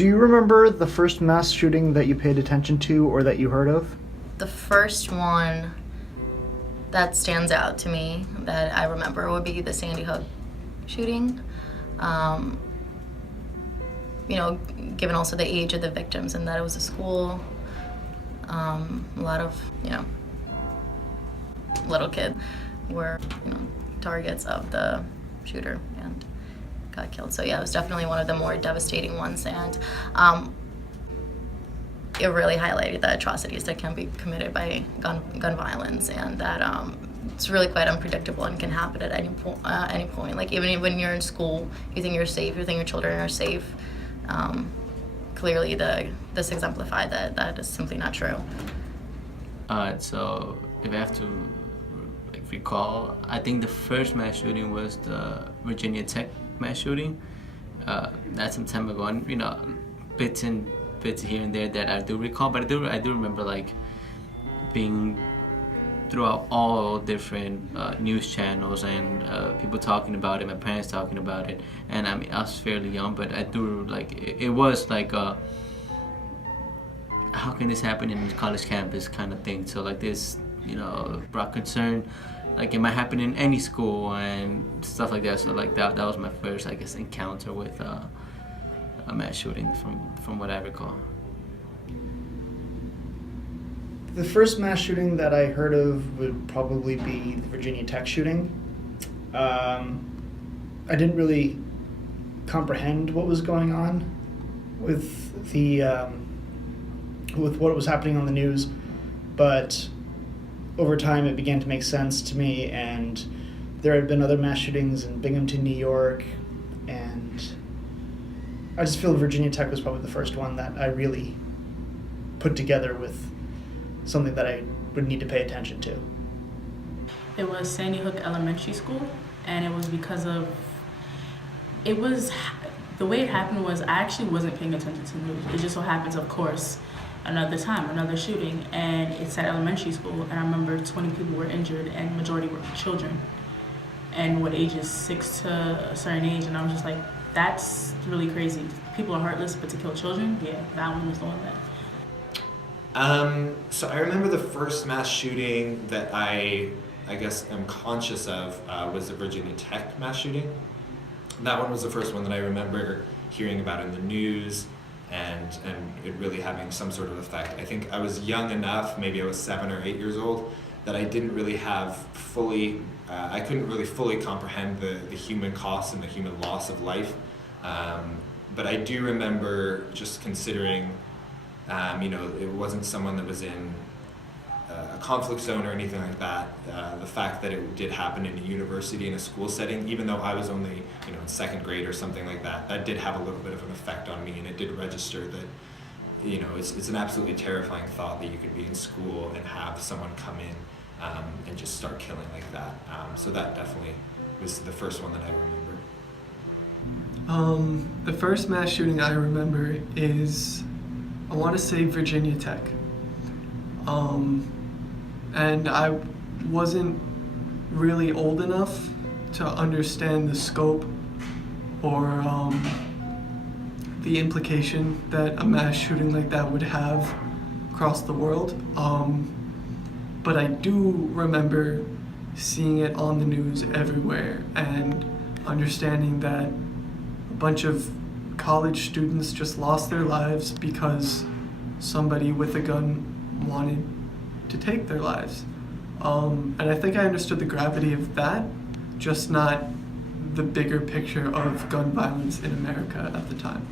Do you remember the first mass shooting that you paid attention to or that you heard of? The first one that stands out to me that I remember would be the Sandy Hook shooting. Given also the age of the victims and that it was a school, a lot of, little kids were, targets of the shooter and got killed. So yeah, it was definitely one of the more devastating ones, and it really highlighted the atrocities that can be committed by gun violence, and that it's really quite unpredictable and can happen at any point. Like even when you're in school, you think you're safe, you think your children are safe. Clearly, this exemplified that is simply not true. So if I have to recall, I think the first mass shooting was the Virginia Tech mass shooting. That's some time ago, and bits here and there that I do recall, but I do remember like being throughout all different news channels and people talking about it, my parents talking about it, and I mean I was fairly young, but I do it was like how can this happen in college campus kind of thing. So like this brought concern, like it might happen in any school and stuff like that. So like that was my first, I guess, encounter with a mass shooting from what I recall. The first mass shooting that I heard of would probably be the Virginia Tech shooting. I didn't really comprehend what was going on with with what was happening on the news, but over time it began to make sense to me, and there had been other mass shootings in Binghamton, New York, and I just feel Virginia Tech was probably the first one that I really put together with something that I would need to pay attention to. It was Sandy Hook Elementary School, and it was because of, the way it happened was I actually wasn't paying attention to the news. It just so happens, of course, another shooting, and it's at elementary school, and I remember 20 people were injured, and majority were children, and what ages 6 to a certain age, and I was just like, that's really crazy. People are heartless, but to kill children, yeah, that one was the one that. So I remember the first mass shooting that I guess I'm conscious of was the Virginia Tech mass shooting. That one was the first one that I remember hearing about in the news and it really having some sort of effect. I think I was young enough, maybe I was 7 or 8 years old, that I didn't really have I couldn't really fully comprehend the human cost and the human loss of life. But I do remember just considering it wasn't someone that was in a conflict zone or anything like that. The fact that it did happen in a university, in a school setting, even though I was only in second grade or something like that, that did have a little bit of an effect on me, and it did register that it's an absolutely terrifying thought that you could be in school and have someone come in and just start killing like that. So that definitely was the first one that I remember. The first mass shooting I remember is, I want to say, Virginia Tech. And I wasn't really old enough to understand the scope or the implication that a mass shooting like that would have across the world. But I do remember seeing it on the news everywhere and understanding that a bunch of college students just lost their lives because somebody with a gun wanted to take their lives. And I think I understood the gravity of that, just not the bigger picture of gun violence in America at the time.